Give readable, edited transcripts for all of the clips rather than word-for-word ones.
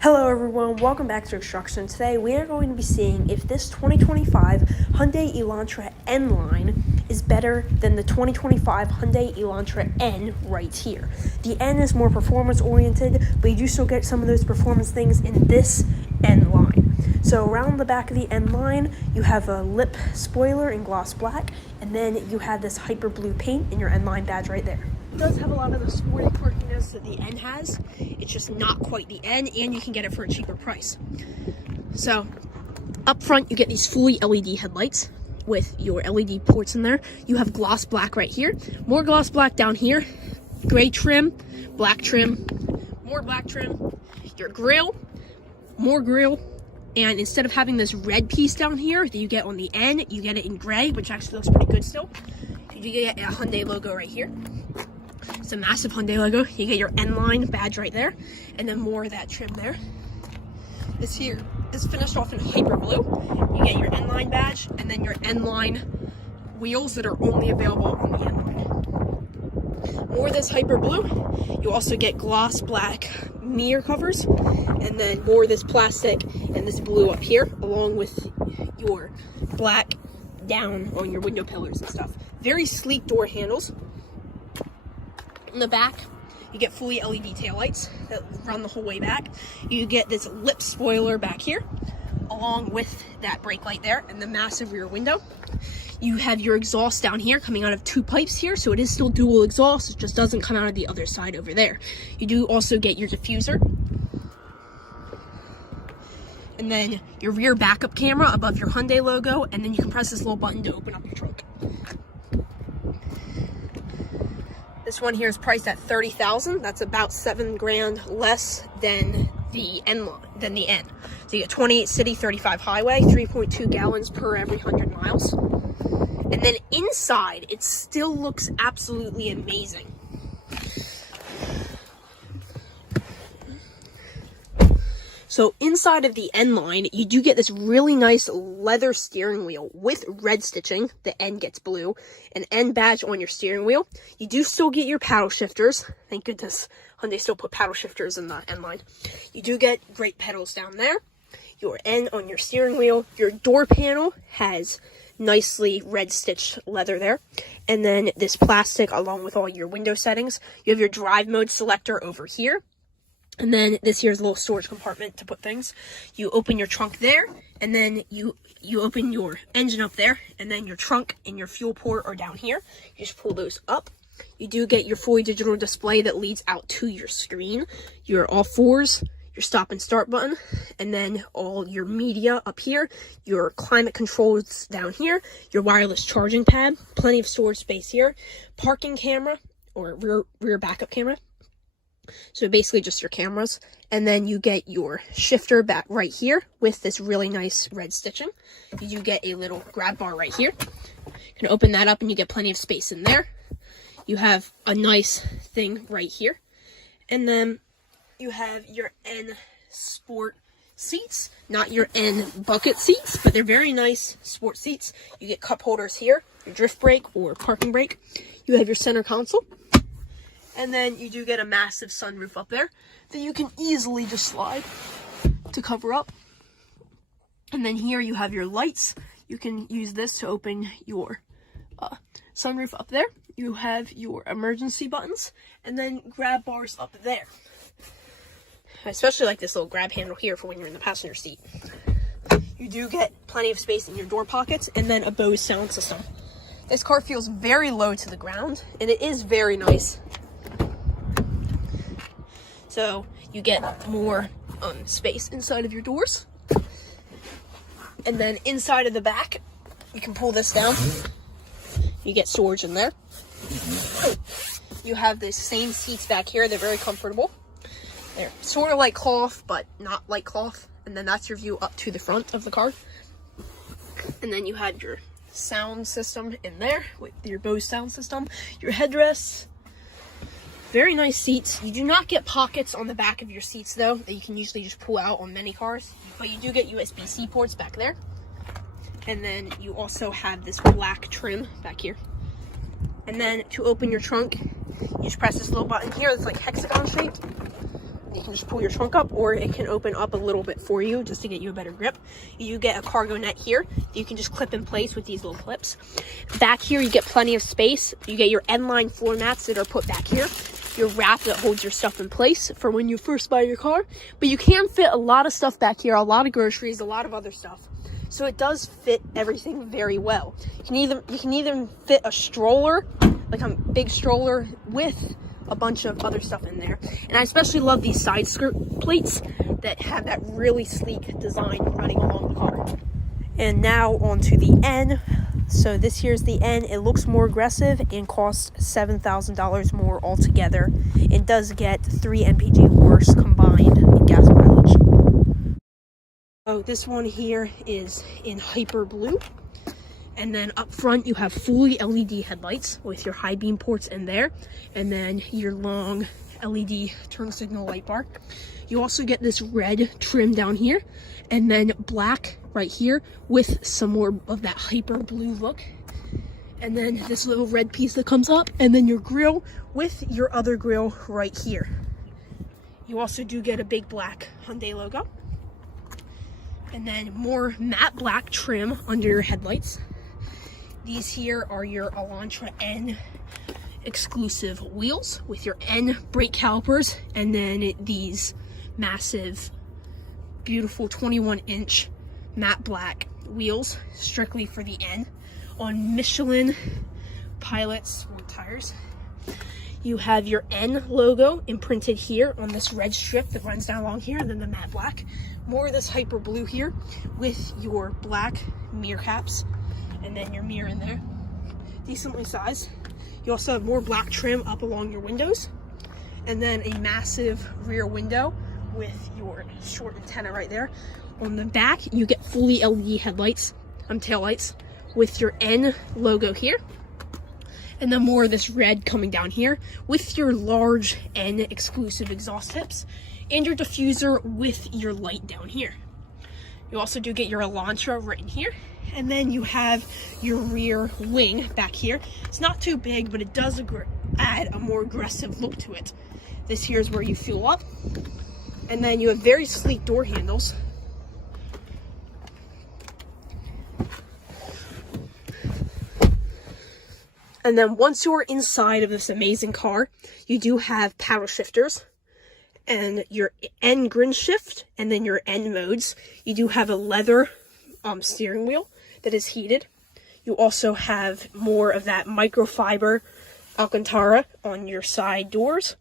Hello everyone, welcome back to X-STRUCTION. Today we are going to be seeing if this 2025 Hyundai Elantra N Line is better than the 2025 Hyundai Elantra N right here. The N is more performance oriented, but you do still get some of those performance things in this N Line. So around the back of the N Line, you have a lip spoiler in gloss black, and then you have this hyper blue paint in your N Line badge right there. It does have a lot of the sporty quirkiness that the N has. It's just not quite the N, and you can get it for a cheaper price. So up front, you get these fully LED headlights with your LED ports in there. You have gloss black right here, more gloss black down here, gray trim, black trim, more black trim, your grille, more grille, and instead of having this red piece down here that you get on the N, you get it in gray, which actually looks pretty good still. You get a Hyundai logo right here. It's a massive Hyundai logo. You get your N Line badge right there, and then more of that trim there. This here is finished off in hyper blue. You get your N Line badge, and then your N Line wheels that are only available on the N Line. More of this hyper blue. You also get gloss black mirror covers, and then more of this plastic and this blue up here, along with your black down on your window pillars and stuff. Very sleek door handles. In the back, you get fully LED taillights that run the whole way back. You get this lip spoiler back here, along with that brake light there, and the massive rear window. You have your exhaust down here coming out of two pipes here, so it is still dual exhaust. It just doesn't come out of the other side over there. You do also get your diffuser. And then your rear backup camera above your Hyundai logo, and then you can press this little button to open up your trunk. This one here is priced at $30,000. That's about $7,000 less than the N. So you get 28 city, 35 highway, 3.2 gallons per every 100 miles. And then inside, it still looks absolutely amazing. So inside of the N Line, you do get this really nice leather steering wheel with red stitching. The N gets blue. An N badge on your steering wheel. You do still get your paddle shifters. Thank goodness Hyundai still put paddle shifters in the N Line. You do get great pedals down there. Your N on your steering wheel. Your door panel has nicely red stitched leather there. And then this plastic along with all your window settings. You have your drive mode selector over here. And then this here's a little storage compartment to put things. You open your trunk there, and then you open your engine up there, and then your trunk and your fuel port are down here. You just pull those up. You do get your fully digital display that leads out to your screen, your all fours, your stop and start button, and then all your media up here, your climate controls down here, your wireless charging pad, plenty of storage space here, parking camera or rear backup camera. So basically just your cameras. And then you get your shifter back right here with this really nice red stitching. You do get a little grab bar right here. You can open that up and you get plenty of space in there. You have a nice thing right here. And then you have your N Sport seats. Not your N Bucket seats, but they're very nice sport seats. You get cup holders here, your drift brake or parking brake. You have your center console. And then you do get a massive sunroof up there that you can easily just slide to cover up. And then here you have your lights. You can use this to open your sunroof up there. You have your emergency buttons and then grab bars up there. I especially like this little grab handle here for when you're in the passenger seat. You do get plenty of space in your door pockets and then a Bose sound system. This car feels very low to the ground and it is very nice. So you get more space inside of your doors. And then inside of the back, you can pull this down. You get storage in there. You have the same seats back here. They're very comfortable. They're sort of like cloth, but not like cloth. And then that's your view up to the front of the car. And then you have your sound system in there with your Bose sound system. Your headrests. Very nice seats. You do not get pockets on the back of your seats though, that you can usually just pull out on many cars. But you do get USB-C ports back there. And then you also have this black trim back here. And then to open your trunk, you just press this little button here that's like hexagon shaped. You can just pull your trunk up, or it can open up a little bit for you just to get you a better grip. You get a cargo net here that you can just clip in place with these little clips. Back here, you get plenty of space. You get your N Line floor mats that are put back here. Your wrap that holds your stuff in place for when you first buy your car. But you can fit a lot of stuff back here, a lot of groceries, a lot of other stuff. So it does fit everything very well. You can even fit a stroller, like a big stroller with a bunch of other stuff in there. And I especially love these side skirt plates that have that really sleek design running along the car. And now onto the N. So this here's the N. It looks more aggressive and costs $7,000 more altogether. It does get 3 mpg worse combined in gas mileage. So this one here is in hyper blue. And then up front, you have fully LED headlights with your high beam ports in there. And then your long LED turn signal light bar. You also get this red trim down here. And then black right here with some more of that hyper blue look. And then this little red piece that comes up. And then your grille with your other grille right here. You also do get a big black Hyundai logo. And then more matte black trim under your headlights. These here are your Elantra N exclusive wheels with your N brake calipers, and then these massive, beautiful 21-inch matte black wheels strictly for the N on Michelin Pilot Sport tires. You have your N logo imprinted here on this red strip that runs down along here, and then the matte black. More of this hyper blue here with your black mirror caps. And then your mirror in there, decently sized. You also have more black trim up along your windows, and then a massive rear window with your short antenna right there. On the back, you get fully LED headlights, tail lights with your N logo here, and then more of this red coming down here with your large N exclusive exhaust tips and your diffuser with your light down here. You also do get your Elantra written here. And then you have your rear wing back here. It's not too big, but it does add a more aggressive look to it. This here is where you fuel up. And then you have very sleek door handles. And then once you're inside of this amazing car, you do have paddle shifters and your N Grin shift, and then your N modes. You do have a leather steering wheel that is heated. You also have more of that microfiber Alcantara on your side doors.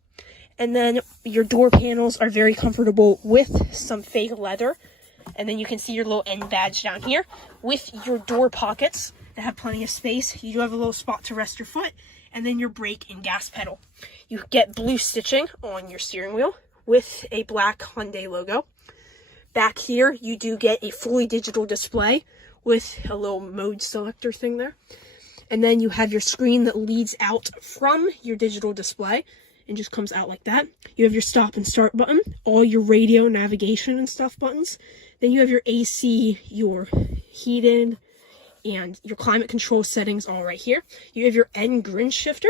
And then your door panels are very comfortable with some fake leather. And then you can see your little N badge down here with your door pockets that have plenty of space. You do have a little spot to rest your foot, and then your brake and gas pedal. You get blue stitching on your steering wheel with a black Hyundai logo. Back here, you do get a fully digital display with a little mode selector thing there. And then you have your screen that leads out from your digital display and just comes out like that. You have your stop and start button, all your radio, navigation, and stuff buttons. Then you have your AC, your heated, and your climate control settings all right here. You have your N Grin shifter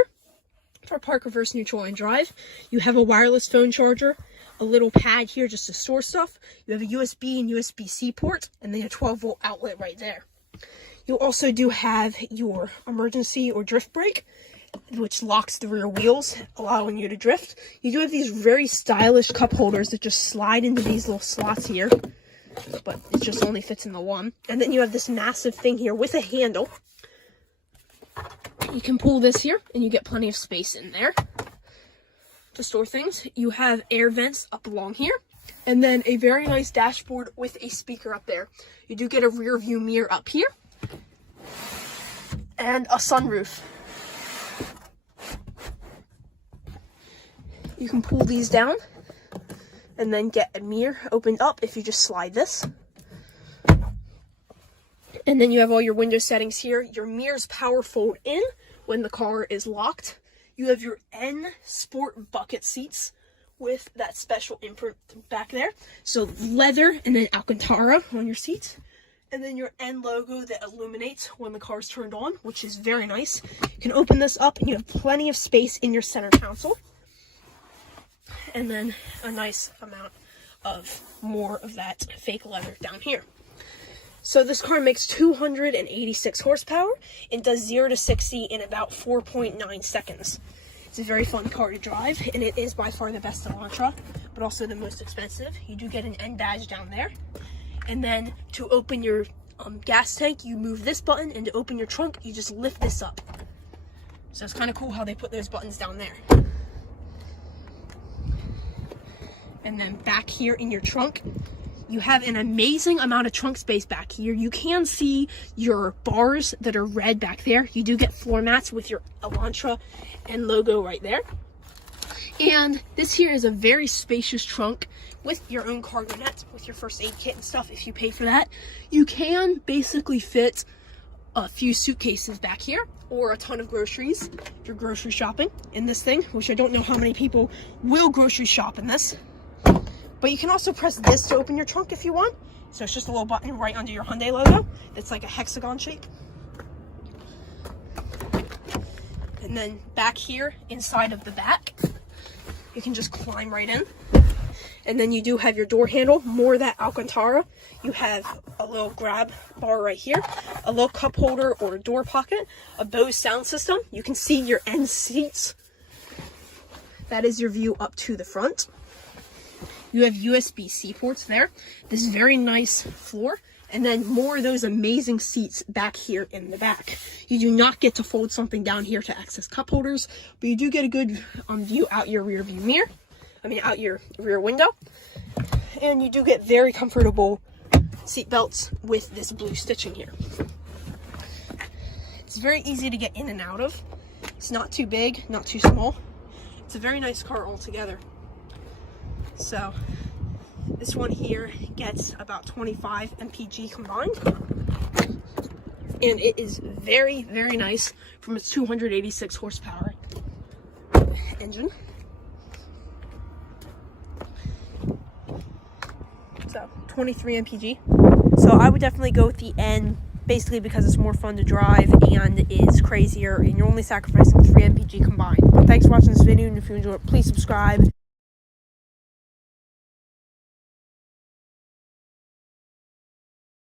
for park, reverse, neutral, and drive. You have a wireless phone charger, a little pad here just to store stuff. You have a USB and USB-C port, and then a 12-volt outlet right there. You also do have your emergency or drift brake, which locks the rear wheels, allowing you to drift. You do have these very stylish cup holders that just slide into these little slots here, but it just only fits in the one. And then you have this massive thing here with a handle. You can pull this here, and you get plenty of space in there to store things. You have air vents up along here, and then a very nice dashboard with a speaker up there. You do get a rear view mirror up here, and a sunroof. You can pull these down, and then get a mirror opened up if you just slide this. And then you have all your window settings here. Your mirrors power fold in when the car is locked. You have your N Sport bucket seats with that special imprint back there. So leather and then Alcantara on your seats. And then your N logo that illuminates when the car's turned on, which is very nice. You can open this up and you have plenty of space in your center console. and then a nice amount of more of that fake leather down here. So this car makes 286 horsepower and does 0 to 60 in about 4.9 seconds. It's a very fun car to drive, and it is by far the best Elantra, but also the most expensive. You do get an N badge down there. And then to open your gas tank, you move this button, and to open your trunk, you just lift this up. So it's kind of cool how they put those buttons down there. And then back here in your trunk, you have an amazing amount of trunk space back here. You can see your bars that are red back there. You do get floor mats with your Elantra and logo right there. And this here is a very spacious trunk with your own cargo net, with your first aid kit and stuff if you pay for that. You can basically fit a few suitcases back here, or a ton of groceries if you're grocery shopping in this thing, which I don't know how many people will grocery shop in this. But you can also press this to open your trunk if you want. So it's just a little button right under your Hyundai logo. It's like a hexagon shape. And then back here inside of the back, you can just climb right in. And then you do have your door handle, more of that Alcantara. You have a little grab bar right here, a little cup holder or a door pocket, a Bose sound system. You can see your end seats. That is your view up to the front. You have USB-C ports there. This very nice floor. And then more of those amazing seats back here in the back. You do not get to fold something down here to access cup holders, but you do get a good view out your rear view mirror. Out your rear window. And you do get very comfortable seat belts with this blue stitching here. It's very easy to get in and out of. It's not too big, not too small. It's a very nice car altogether. So this one here gets about 25 mpg combined, and it is very, very nice from its 286 horsepower engine. So 23 mpg. So I would definitely go with the N, basically because it's more fun to drive and is crazier, and you're only sacrificing 3 mpg combined. But thanks for watching this video, and if you enjoyed it, please subscribe.